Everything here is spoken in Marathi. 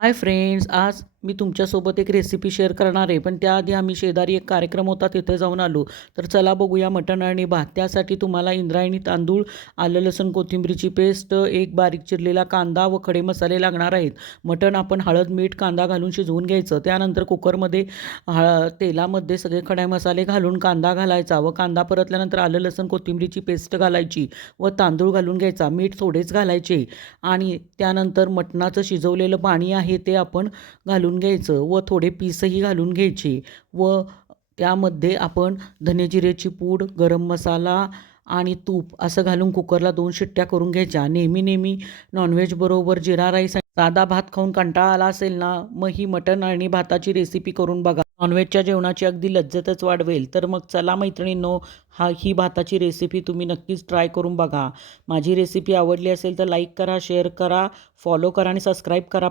हाय फ्रेंड्स, आज मी तुमच्यासोबत एक रेसिपी शेअर करणार आहे. पण त्याआधी आम्ही शेजारी एक कार्यक्रम होता तिथे जाऊन आलो. तर चला बघूया मटण आणि भात. त्यासाठी तुम्हाला इंद्रायणी तांदूळ, आलं लसूण कोथिंबीरची पेस्ट, एक बारीक चिरलेला कांदा व खडे मसाले लागणार आहेत. मटण आपण हळद, मीठ, कांदा घालून शिजवून घ्यायचं. त्यानंतर कुकरमध्ये तेलामध्ये सगळे खडे मसाले घालून कांदा घालायचा व कांदा परतल्यानंतर आलं लसूण कोथिंबीरची पेस्ट घालायची व तांदूळ घालून घ्यायचा. मीठ थोडेच घालायचे आणि त्यानंतर मटणाचं शिजवलेलं पाणी आहे ते आपण घालून घ्यायचं व थोडे पीसही घालून घ्यायचे व त्यामध्ये आपण धने जिरेची पूड, गरम मसाला आणि तूप असं घालून कुकरला 2 शिट्ट्या करून घ्यायच्या. नेहमी नॉनव्हेज बरोबर जिरा राईस आणि साधा भात खाऊन कंटाळा आला असेल ना, मग ही मटण आणि भाताची रेसिपी करून बघा. नॉनव्हेजच्या जेवणाची अगदी लज्जतच वाढवेल. तर मग चला मैत्रिणींनो, ही भाताची रेसिपी तुम्ही नक्कीच ट्राय करून बघा. माझी रेसिपी आवडली असेल तर लाईक करा, शेअर करा, फॉलो करा आणि सबस्क्राईब करा.